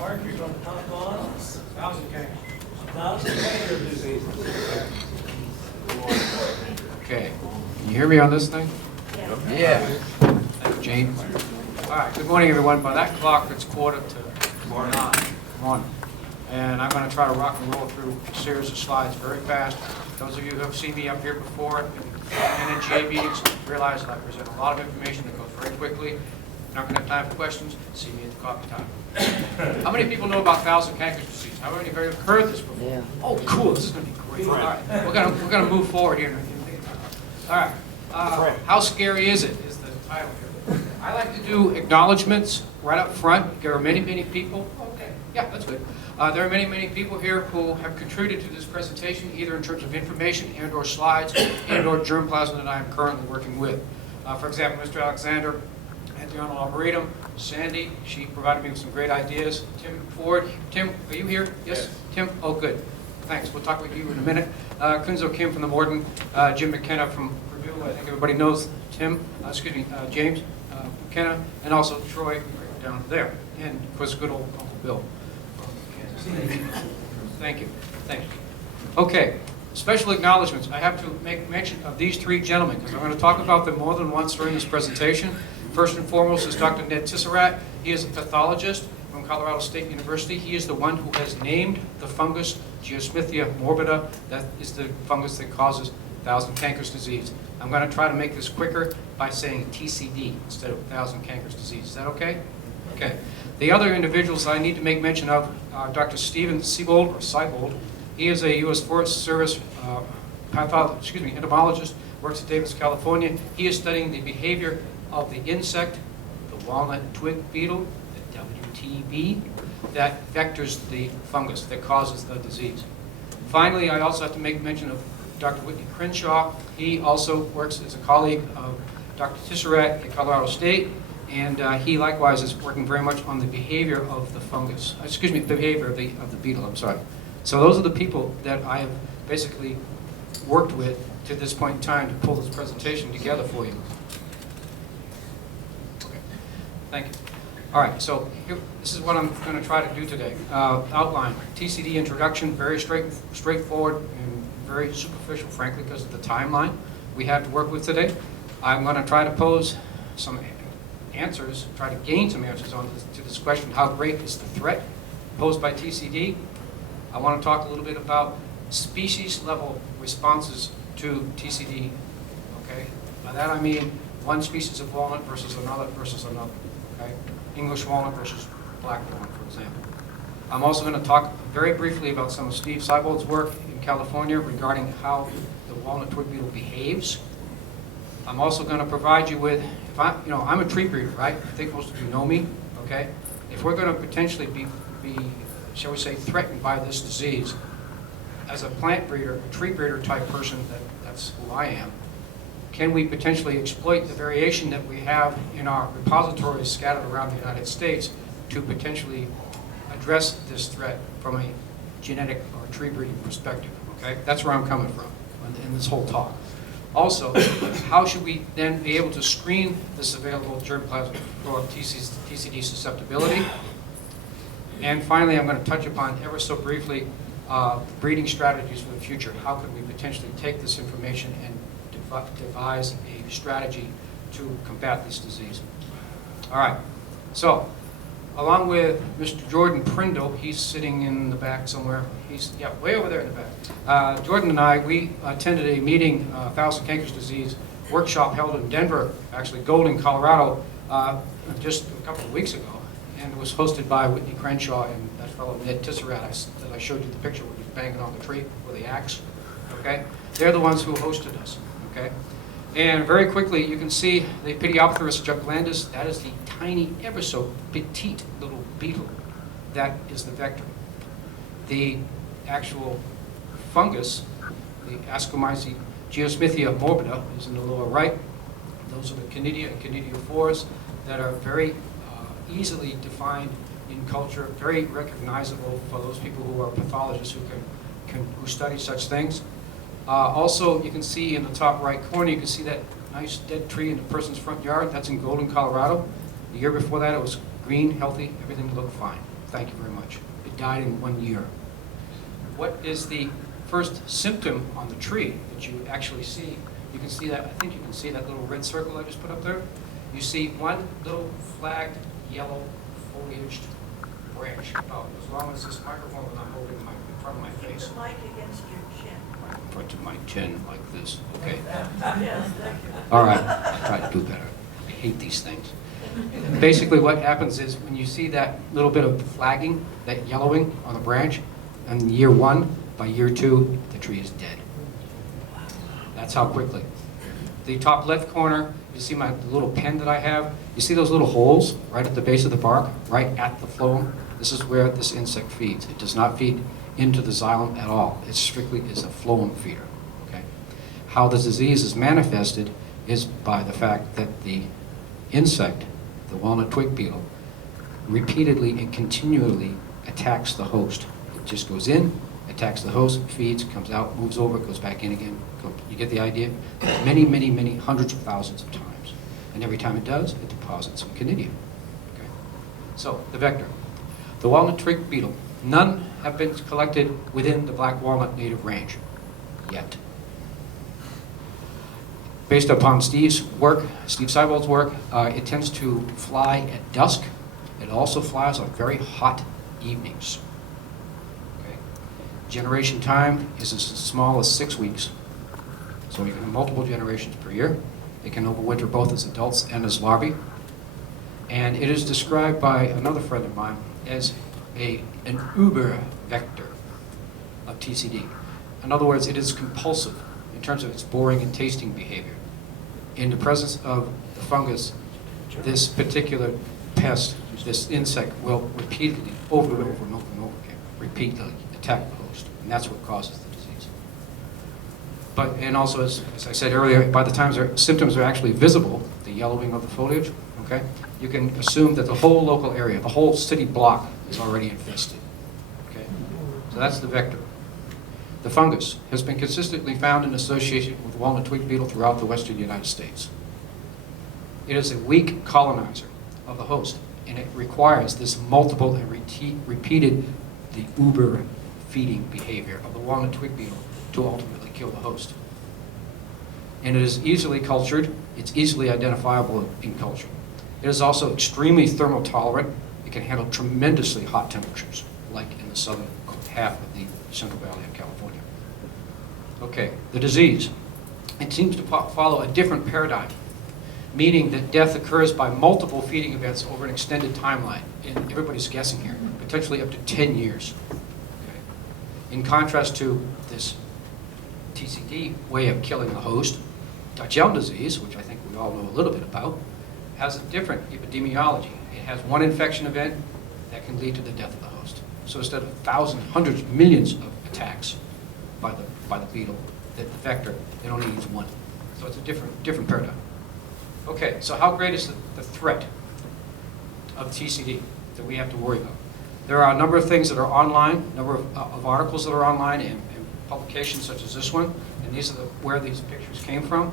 Mark, you're going to talk on 1,000 cankers. 1,000 canker diseases. Okay. Can you hear me on this thing? Yeah. Thank you, Jane. All right. Good morning, everyone. By that clock, it's 8:45. Morning. And I'm going to try to rock and roll through a series of slides very fast. Those of you who have seen me up here before in NNGA meetings realize that I present a lot of information that goes very quickly. Not going to have time for questions. See me at the coffee time. How many people know about 1,000 cankers disease? How many have heard this before? Yeah. Oh, cool. This is going to be great. All right. We're going to move forward here. All right. How scary is it? Is the title here. I like to do acknowledgements right up front. There are many, many people. Okay. Yeah, that's good. There are many, many people here who have contributed to this presentation, either in terms of information and or slides and or germplasm that I am currently working with. For example, Mr. Alexander at the Arnold Arboretum, Sandy, she provided me with some great ideas. Tim Ford, Tim, are you here? Yes? Tim? Oh, good. Thanks. We'll talk with you in a minute. Kunzo Kim from the Morton, Jim McKenna from Purdue, I think everybody knows Tim, James McKenna, and also Troy right down there. And, of course, good old Uncle Bill. Thank you. Thank you. Okay. Special acknowledgements. I have to make mention of these three gentlemen because I'm going to talk about them more than once during this presentation. First and foremost is Dr. Ned Tisserat. He is a pathologist from Colorado State University. He is the one who has named the fungus Geosmithia morbida. That is the fungus that causes 1,000 cankers disease. I'm going to try to make this quicker by saying TCD instead of 1,000 cankers disease. Is that okay? Okay. The other individuals I need to make mention of are Dr. Stephen Seibold. He is a U.S. Forest Service entomologist, works at Davis, California. He is studying the behavior of the insect, the walnut twig beetle, the WTB, that vectors the fungus that causes the disease. Finally, I also have to make mention of Dr. Whitney Crenshaw. He also works as a colleague of Dr. Tisserat at Colorado State, and he likewise is working very much on the behavior of the fungus. The behavior of the beetle, I'm sorry. So those are the people that I have basically worked with to this point in time to pull this presentation together for you. Okay. Thank you. All right, so this is what I'm going to try to do today. Outline, TCD introduction, very straightforward and very superficial, frankly, because of the timeline we have to work with today. I'm going to try to pose some answers, try to gain some answers to this question, how great is the threat posed by TCD? I want to talk a little bit about species-level responses to TCD, okay? By that I mean one species of walnut versus another, okay? English walnut versus black walnut, for example. I'm also going to talk very briefly about some of Steve Seibold's work in California regarding how the walnut twig beetle behaves. I'm also going to provide you with, I'm a tree breeder, right? I think most of you know me, okay? If we're going to potentially be shall we say, threatened by this disease, as a plant breeder, a tree breeder type person, that's who I am, can we potentially exploit the variation that we have in our repositories scattered around the United States to potentially address this threat from a genetic or tree breeding perspective, okay? That's where I'm coming from in this whole talk. Also, how should we then be able to screen this available germplasm for TCD susceptibility? And finally, I'm going to touch upon ever so briefly breeding strategies for the future. How could we potentially take this information and devise a strategy to combat this disease? All right. So, along with Mr. Jordan Prindle, he's sitting in the back somewhere. He's, way over there in the back. Jordan and I, we attended a meeting, 1,000 cankers disease workshop held in Denver, actually Golden, Colorado, just a couple of weeks ago. And it was hosted by Whitney Crenshaw and that fellow Ned Tisserat that I showed you the picture where he's banging on the tree with the axe. Okay, they're the ones who hosted us. Okay, and very quickly you can see the Pidiopterus jugulandus. That is the tiny, ever so petite little beetle that is the vector. The actual fungus, the Ascomyces Geosmithia morbida, is in the lower right. Those are the conidia and conidiophores that are very easily defined in culture, very recognizable for those people who are pathologists who study such things. Also, you can see in the top right corner, you can see that nice dead tree in the person's front yard. That's in Golden, Colorado. The year before that, it was green, healthy, everything looked fine. Thank you very much. It died in 1 year. What is the first symptom on the tree that you actually see? You can see that, I think you can see that little red circle I just put up there. You see one little flagged yellow foliaged branch about as long as this microphone that I'm holding in front of my face. Keep the mic against your chin. In front of my chin like this, okay? Yes, thank you. All right, I'll try to do better. I hate these things. Basically what happens is when you see that little bit of flagging, that yellowing on the branch, in year 1, by year 2, the tree is dead. That's how quickly. The top left corner, you see my little pen that I have? You see those little holes right at the base of the bark, right at the phloem? This is where this insect feeds. It does not feed into the xylem at all. It strictly is a phloem feeder. Okay? How the disease is manifested is by the fact that the insect, the walnut twig beetle, repeatedly and continually attacks the host. It just goes in, attacks the host, feeds, comes out, moves over, goes back in again. You get the idea? Many, many, many hundreds of thousands of times. And every time it does, it deposits some conidium. Okay? So, the vector. The walnut twig beetle. None have been collected within the black walnut native range yet. Based upon Steve's work, Steve Seibold's work, it tends to fly at dusk. It also flies on very hot evenings. Okay. Generation time is as small as 6 weeks. So you can have multiple generations per year. It can overwinter both as adults and as larvae. And it is described by another friend of mine as an uber vector of TCD. In other words, it is compulsive in terms of its boring and tasting behavior. In the presence of the fungus, this particular pest, this insect, will repeatedly, over and over and over and over again, repeatedly attack the host. And that's what causes the disease. But, and also, as I said earlier, by the time symptoms are actually visible, the yellowing of the foliage, okay, you can assume that the whole local area, the whole city block, is already infested. Okay? So that's the vector. The fungus has been consistently found in association with walnut twig beetle throughout the western United States. It is a weak colonizer of the host, and it requires this multiple and repeated, the uber feeding behavior of the walnut twig beetle to ultimately kill the host. And it is easily cultured. It's easily identifiable in culture. It is also extremely thermotolerant. It can handle tremendously hot temperatures, like in the southern half of the Central Valley of California. Okay, the disease. It seems to follow a different paradigm, meaning that death occurs by multiple feeding events over an extended timeline. And everybody's guessing here, potentially up to 10 years. Okay. In contrast to this TCD way of killing the host, Dutch elm disease, which I think we all know a little bit about, has a different epidemiology. It has one infection event that can lead to the death of the host. So instead of thousands, hundreds, millions of attacks by the beetle, the vector, it only needs one. So it's a different paradigm. Okay, so how great is the threat of TCD that we have to worry about? There are a number of things that are online, a number of articles that are online and publications such as this one, and these are where these pictures came from.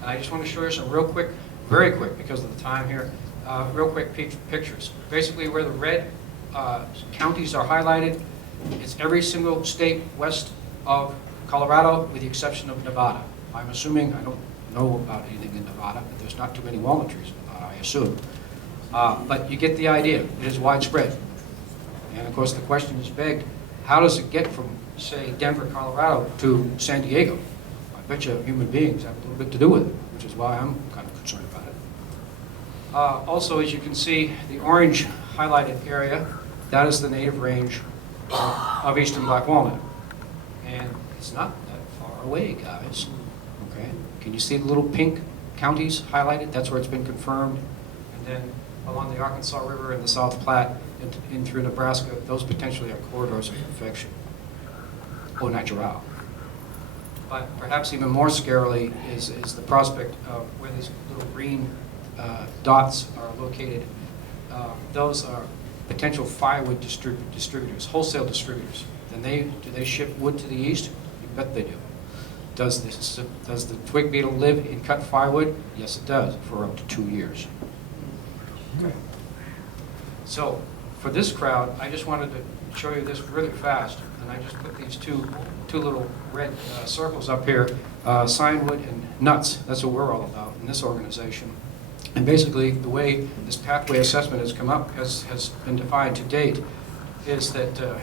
And I just want to show you some real quick, very quick because of the time here, real quick pictures. Basically where the red counties are highlighted, it's every single state west of Colorado with the exception of Nevada. I'm assuming, I don't know about anything in Nevada, but there's not too many walnut trees in Nevada, I assume. But you get the idea, it is widespread. And of course the question is begged, how does it get from, say, Denver, Colorado to San Diego? I bet you human beings have a little bit to do with it, which is why I'm kind of concerned about it. Also, as you can see, the orange highlighted area, that is the native range of eastern black walnut. And it's not that far away, guys. Okay? Can you see the little pink counties highlighted? That's where it's been confirmed. And then along the Arkansas River and the South Platte and in through Nebraska, those potentially are corridors of infection. Au natural. But perhaps even more scarily is the prospect of where these little green dots are located. Those are potential firewood distributors, wholesale distributors. Then do they ship wood to the east? You bet they do. Does the twig beetle live in cut firewood? Yes, it does, for up to 2 years. Okay. So, for this crowd, I just wanted to show you this really fast, and I just put these two little red circles up here, Firewood and nuts. That's what we're all about in this organization. And basically, the way this pathway assessment has come up, has been defined to date, is that,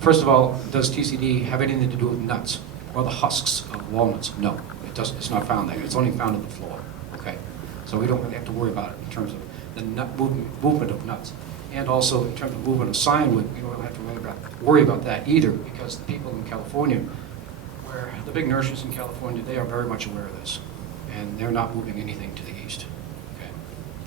first of all, does TCD have anything to do with nuts or the husks of walnuts? No, it doesn't. It's not found there. It's only found in the floor. Okay, so we don't really have to worry about it in terms of the nut movement of nuts, and also in terms of movement of Firewood. We don't really have to worry about that either, because the people in California, where the big nurseries in California, they are very much aware of this, and they're not moving anything to the east. Okay,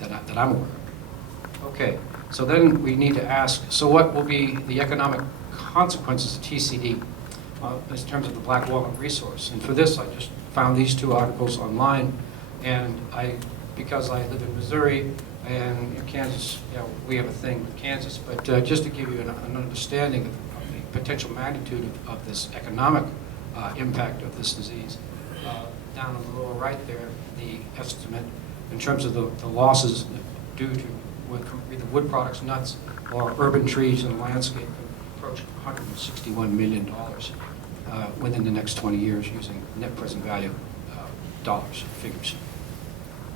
that I'm aware of. Okay. So then we need to ask, so what will be the economic consequences of TCD in terms of the black walnut resource? And for this, I just found these two articles online, and because I live in Missouri and in Kansas, we have a thing with Kansas, but just to give you an understanding of the potential magnitude of this economic impact of this disease, down on the lower right there, the estimate in terms of the losses due to either wood products, nuts, or urban trees in the landscape approach $161 million within the next 20 years using net present value dollars, figures.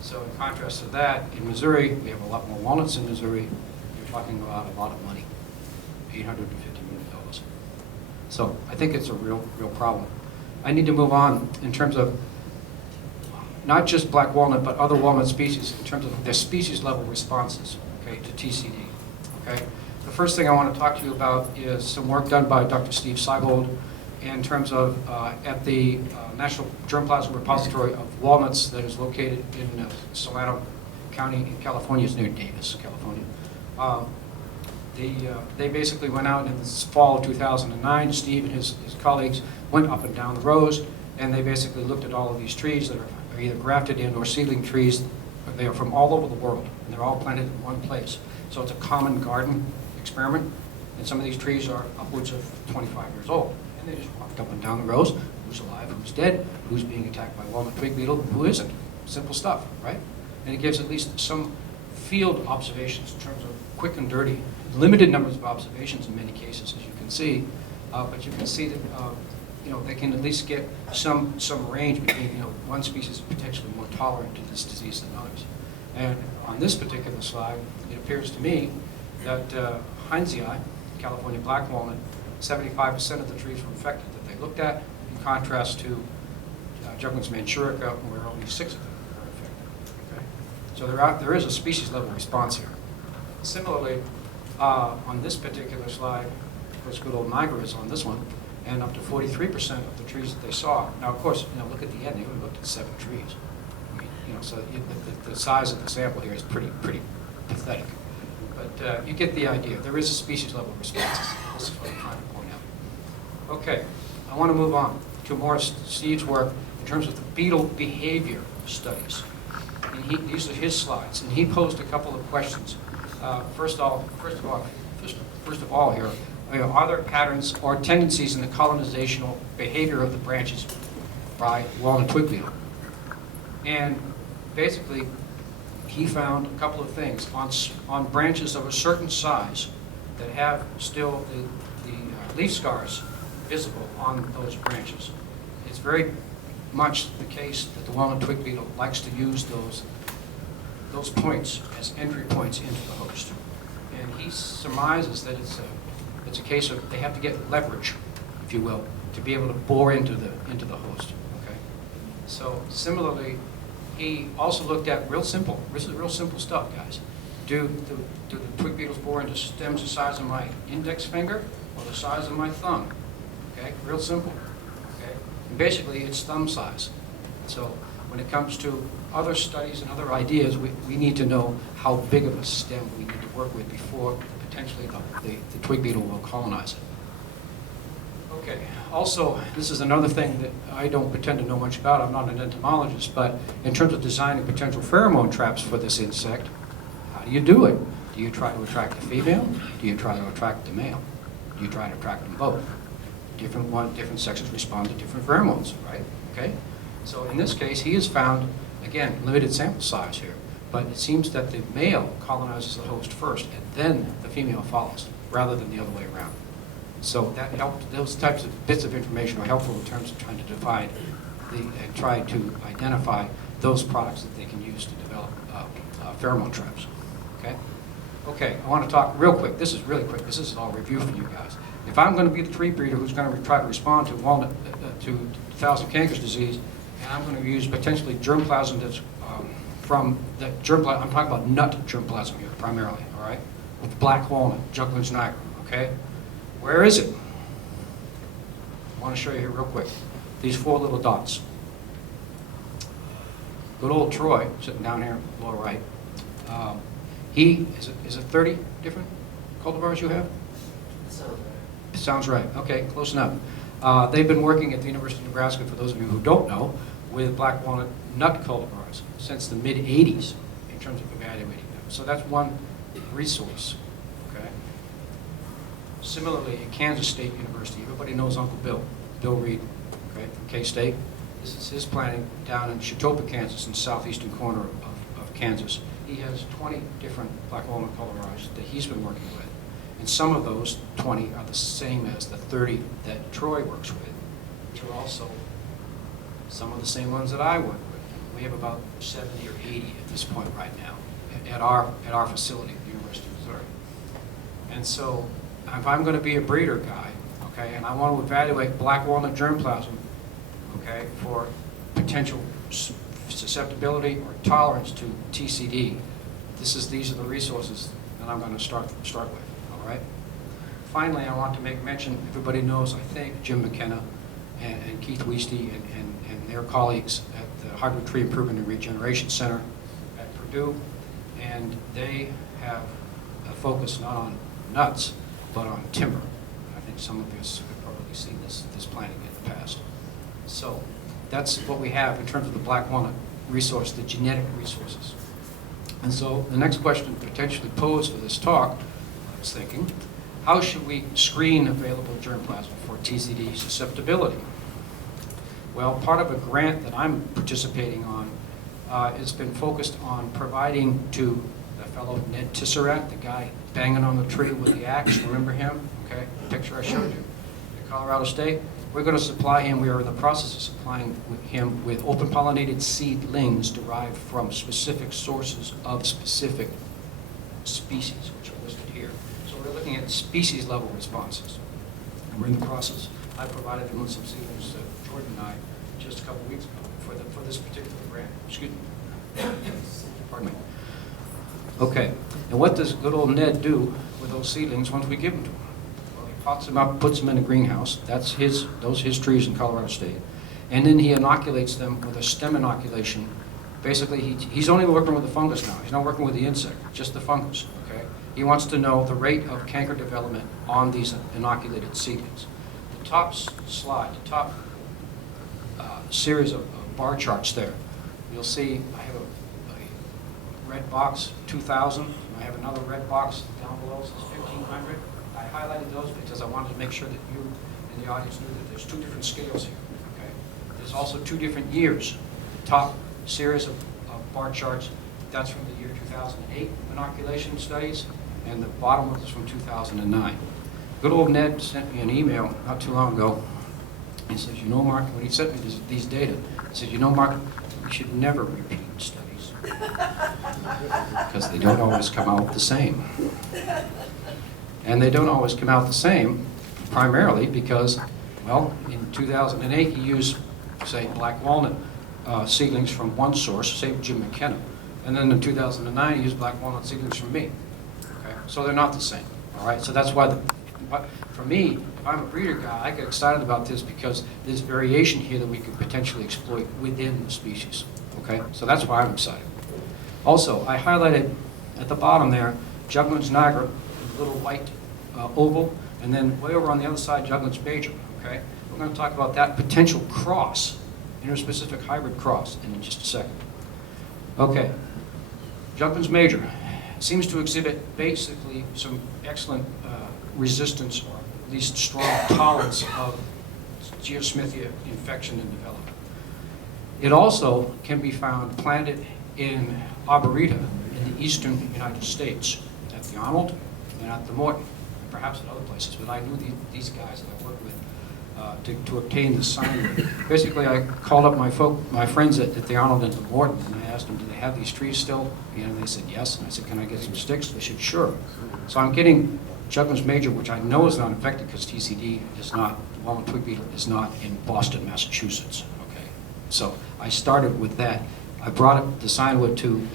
So in contrast to that, in Missouri, we have a lot more walnuts in Missouri. You're talking about a lot of money, $850 million. So I think it's a real problem. I need to move on in terms of not just black walnut, but other walnut species in terms of their species level responses, okay, to TCD. Okay, the first thing I want to talk to you about is some work done by Dr. Steve Seibold in terms of at the National Germplasm Repository of Walnuts that is located in Solano County in California. It's near Davis, California. They basically went out in the fall of 2009. Steve and his colleagues went up and down the rows, and they basically looked at all of these trees that are either grafted in or seedling trees. They are from all over the world, and they're all planted in one place. So it's a common garden experiment, and some of these trees are upwards of 25 years old. And they just walked up and down the rows, who's alive, who's dead, who's being attacked by walnut twig beetle, who isn't. Simple stuff, right? And it gives at least some field observations in terms of quick and dirty. Limited numbers of observations in many cases, as you can see, but you can see that they can at least get some range between one species potentially more tolerant to this disease than others. And on this particular slide, it appears to me that Heinzii, California black walnut, 75% of the trees were infected that they looked at, in contrast to Juglans manchurica, where only 6 of them are infected. Okay? So there is a species level response here. Similarly, on this particular slide, of course, good old Niagara is on this one, and up to 43% of the trees that they saw. Now, of course, look at the end. They only looked at 7 trees. I mean, so the size of the sample here is pretty pathetic. But you get the idea. There is a species level response. This is what I'm trying to point out. Okay, I want to move on to more Steve's work in terms of the beetle behavior studies. And these are his slides, and he posed a couple of questions. First of all, here, are there patterns or tendencies in the colonizational behavior of the branches by walnut twig beetle? And basically, he found a couple of things on branches of a certain size that have still the leaf scars visible on those branches. It's very much the case that the walnut twig beetle likes to use those points as entry points into the host. And he surmises that it's a case of they have to get leverage, if you will, to be able to bore into the host. Okay. So similarly, he also looked at this is real simple stuff, guys. Do the twig beetles bore into stems the size of my index finger or the size of my thumb? Okay, real simple. Okay, and basically it's thumb size. So when it comes to other studies and other ideas, we need to know how big of a stem we need to work with before potentially the twig beetle will colonize it. Okay, also, this is another thing that I don't pretend to know much about. I'm not an entomologist, but in terms of designing potential pheromone traps for this insect, how do you do it? Do you try to attract the female? Do you try to attract the male? Do you try to attract them both? Different sexes respond to different pheromones, right? Okay? So in this case, he has found, again, limited sample size here, but it seems that the male colonizes the host first, and then the female follows, rather than the other way around. So that helped, those types of bits of information are helpful in terms of trying to divide and try to identify those products that they can use to develop pheromone traps. Okay? Okay, I want to talk real quick. This is really quick. This is all review for you guys. If I'm going to be the tree breeder who's going to try to respond to walnut, to 1,000 Cankers disease, and I'm going to use potentially germplasm that's from the germplasm, I'm talking about nut germplasm here primarily, all right? With black walnut, Juglans nigra, okay? Where is it? I want to show you here real quick. These 4 little dots. Good old Troy, sitting down here, lower right. Is it 30 different cultivars you have? Sounds right. Okay, close enough. They've been working at the University of Nebraska, for those of you who don't know, with black walnut nut cultivars since the mid-'80s in terms of evaluating them. So that's one resource. Okay. Similarly, at Kansas State University, everybody knows Uncle Bill Reed, okay, from K-State. This is his planting down in Chautauqua, Kansas, in the southeastern corner of Kansas. He has 20 different black walnut cultivars that he's been working with. And some of those 20 are the same as the 30 that Troy works with, which are also some of the same ones that I work with. We have about 70 or 80 at this point right now at our facility at the University of Missouri. And so if I'm going to be a breeder guy, okay, and I want to evaluate black walnut germplasm, okay, for potential susceptibility or tolerance to TCD, these are the resources that I'm going to start with. All right. Finally, I want to make mention. Everybody knows, I think, Jim McKenna and Keith Wiesty and their colleagues at the Hybrid Tree Improvement and Regeneration Center at Purdue, and they have a focus not on nuts but on timber. I think some of us have probably seen this planting in the past. So that's what we have in terms of the black walnut resource, the genetic resources. And so the next question potentially posed for this talk, I was thinking, how should we screen available germplasm for TCD susceptibility? Well, part of a grant that I'm participating on has been focused on providing to the fellow Ned Tisserat, the guy banging on the tree with the axe, remember him? Okay, the picture I showed you at Colorado State. We're going to supply him, we are in the process of supplying him with open pollinated seedlings derived from specific sources of specific species, which are listed here. So we're looking at species level responses. And we're in the process. I provided them with some seedlings to Jordan and I just a couple weeks ago for this particular grant. Excuse me. Pardon me. Okay, and what does good old Ned do with those seedlings once we give them to him? Well, he pots them up, puts them in a greenhouse. That's his trees in Colorado State. And then he inoculates them with a stem inoculation. Basically, he's only working with the fungus now. He's not working with the insect, just the fungus, okay? He wants to know the rate of canker development on these inoculated seedlings. The top slide, the top series of bar charts there, you'll see I have a red box, 2,000. I have another red box down below, says 1,500. I highlighted those because I wanted to make sure that you and the audience knew that there's 2 different scales here, okay? There's also 2 different years. The top series of bar charts, that's from the year 2008 inoculation studies, and the bottom one is from 2009. Good old Ned sent me an email not too long ago. He says, you know, Mark, when he sent me these data, he said, you know, Mark, we should never repeat studies because they don't always come out the same. And they don't always come out the same primarily because, well, in 2008 he used, say, black walnut seedlings from one source, say Jim McKenna, and then in 2009 he used black walnut seedlings from me. Okay, so they're not the same. All right, so that's why for me, if I'm a breeder guy, I get excited about this because there's variation here that we could potentially exploit within the species. Okay, so that's why I'm excited. Also, I highlighted at the bottom there Juglans nigra, a little white oval, and then way over on the other side, Juglans major. Okay, we're going to talk about that potential cross, interspecific hybrid cross, in just a second. Okay, Juglans major seems to exhibit basically some excellent resistance, or at least strong tolerance of Geosmithia infection and development. It also can be found planted in Arboreta in the eastern United States, at the Arnold and at the Morton, and perhaps at other places, but I knew these guys that I worked with to obtain the sign. Basically, I called up my friends at the Arnold and the Morton, and I asked them, do they have these trees still? And they said yes, and I said, can I get some sticks? They said, sure. So I'm getting Juglans major, which I know is not infected because TCD is not, Walnut twig beetle is not in Boston, Massachusetts. Okay, so I started with that. I brought up the signwood to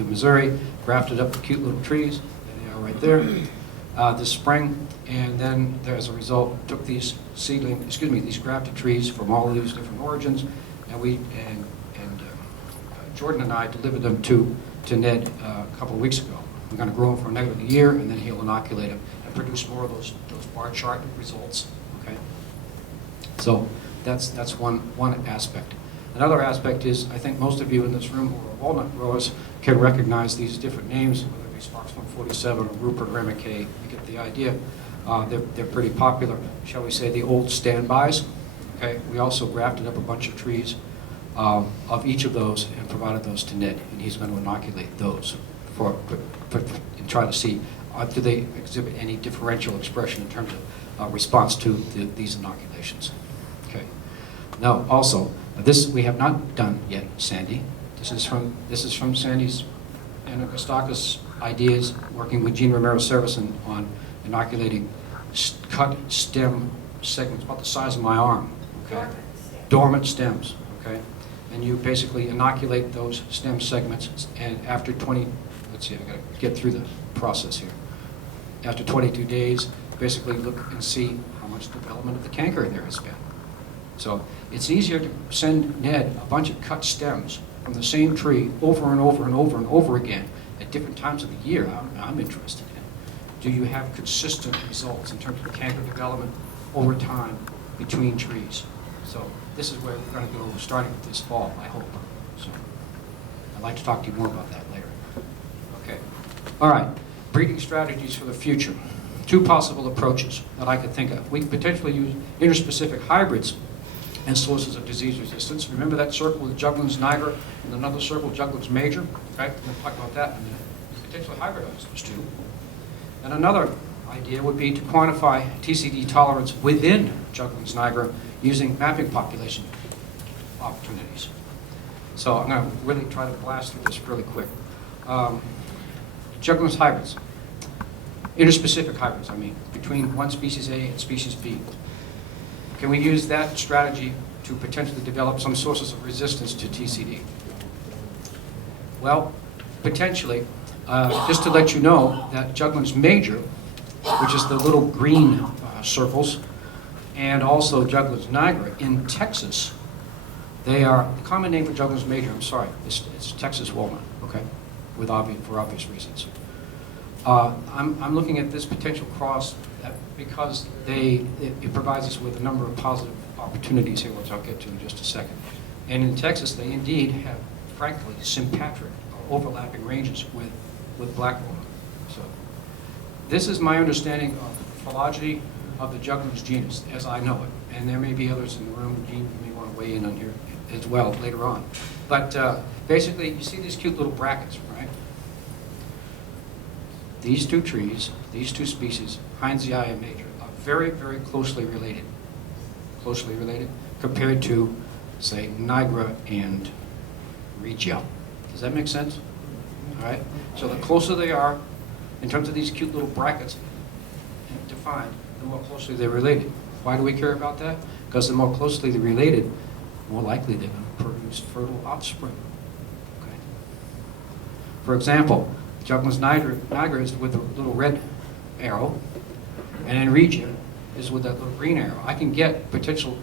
Missouri, grafted up the cute little trees. There they are right there. This spring, and then as a result, took these these grafted trees from all of these different origins, and Jordan and I delivered them to Ned a couple of weeks ago. We're going to grow them for another year, and then he'll inoculate them and produce more of those bar chart results. Okay, so that's one aspect. Another aspect is, I think most of you in this room who are walnut growers can recognize these different names, whether it be Sparks 147 or Rupert or McKay. You get the idea. They're pretty popular, shall we say, the old standbys. Okay, we also grafted up a bunch of trees of each of those and provided those to Ned, and he's going to inoculate those and try to see do they exhibit any differential expression in terms of response to these inoculations. Okay. Now, also, this we have not done yet, Sandy. This is from Sandy's and Augustaka's ideas, working with Gene Romero-Servicen on inoculating cut stem segments about the size of my arm. Okay, dormant stems. Okay, and you basically inoculate those stem segments, and after 20, let's see, I got to get through the process here. After 22 days, basically look and see how much development of the canker there has been. So it's easier to send Ned a bunch of cut stems from the same tree over and over and over and over again at different times of the year. I'm interested in. Do you have consistent results in terms of canker development over time between trees? So this is where we're going to go starting with this fall, I hope. So I'd like to talk to you more about that later. Okay. All right. Breeding strategies for the future. Two possible approaches that I could think of. We could potentially use interspecific hybrids as sources of disease resistance. Remember that circle with Juglans niger and another circle, Juglans major? Okay, we're going to talk about that in a minute. Potentially hybridize those two. And another idea would be to quantify TCD tolerance within Juglans niger using mapping population opportunities. So I'm going to really try to blast through this really quick. Juglans hybrids, interspecific hybrids, I mean, between one species A and species B. Can we use that strategy to potentially develop some sources of resistance to TCD? Well, potentially. Just to let you know that Juglans major, which is the little green circles, and also Juglans niger in Texas, they are, the common name for Juglans major, I'm sorry, it's Texas walnut, okay, for obvious reasons. I'm looking at this potential cross because it provides us with a number of positive opportunities here, which I'll get to in just a second. And in Texas, they indeed have, frankly, sympatric or overlapping ranges with black walnut. So this is my understanding of the phylogeny of the Juglans genus as I know it. And there may be others in the room. Gene, you may want to weigh in on here as well later on. But basically, you see these cute little brackets, right? These two trees, these two species, Heinzii and major, are very, very closely related. Closely related compared to, say, nigra and regia. Does that make sense? All right. So the closer they are, in terms of these cute little brackets defined, the more closely they're related. Why do we care about that? Because the more closely they're related, more likely they're going to produce fertile offspring. Okay. For example, Juglans niger is with a little red arrow, and then regia is with that little green arrow. I can get potential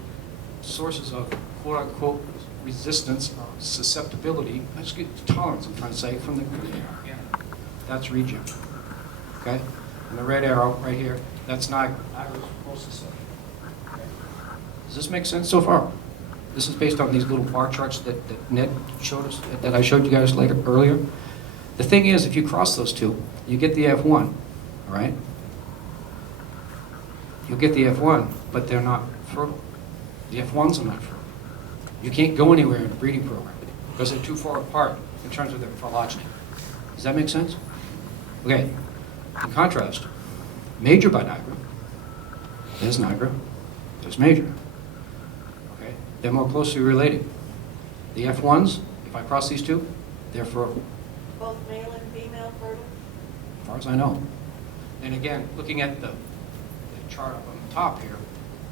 sources of quote-unquote resistance, susceptibility, tolerance, I'm trying to say, from the green arrow. Yeah. That's regia. Okay? And the red arrow right here, that's niger. Niger is most susceptible. Okay. Does this make sense so far? This is based on these little bar charts that Ned showed us, that I showed you guys earlier. The thing is, if you cross those two, you get the F1, all right? You'll get the F1, but they're not fertile. The F1s are not fertile. You can't go anywhere in a breeding program because they're too far apart. in terms of their phylogeny. Does that make sense? Okay. In contrast, major by nigra, there's nigra, there's major. Okay? They're more closely related. The F1s, if I cross these two, they're fertile, Both male and female fertile? as far as I know. And again, looking at the chart up on the top here,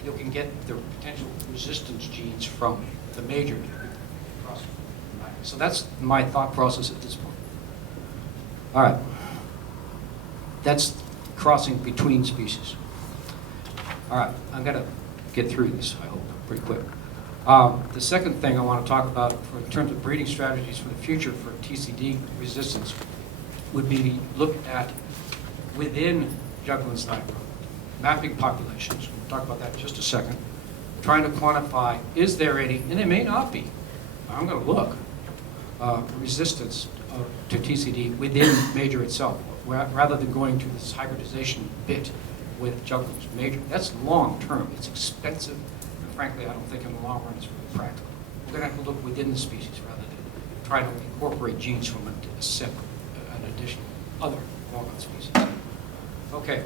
you can get the potential resistance genes from the major to cross the nigra. So that's my thought process at this point. All right. That's crossing between species. All right, I'm going to get through this, I hope, pretty quick. The second thing I want to talk about in terms of breeding strategies for the future for TCD resistance would be to look at within Juglans nigra, mapping populations. We'll talk about that in just a second. Trying to quantify, is there any, and there may not be, I'm going to look, resistance to TCD within major itself, rather than going to this hybridization bit with Juglans major. That's long term, it's expensive, and frankly, I don't think in the long run it's really practical. We're going to have to look within the species rather than try to incorporate genes from a separate, an additional other walnut species. Okay,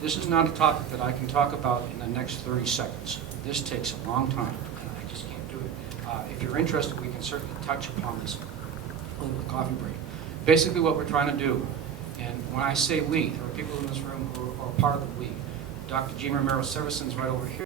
this is not a topic that I can talk about in the next 30 seconds. This takes a long time, and I just can't do it. If you're interested, we can certainly touch upon this over the coffee break. Basically what we're trying to do, and when I say we, there are people in this room who are part of the we. Dr. Jean Romero-Severson's right over here.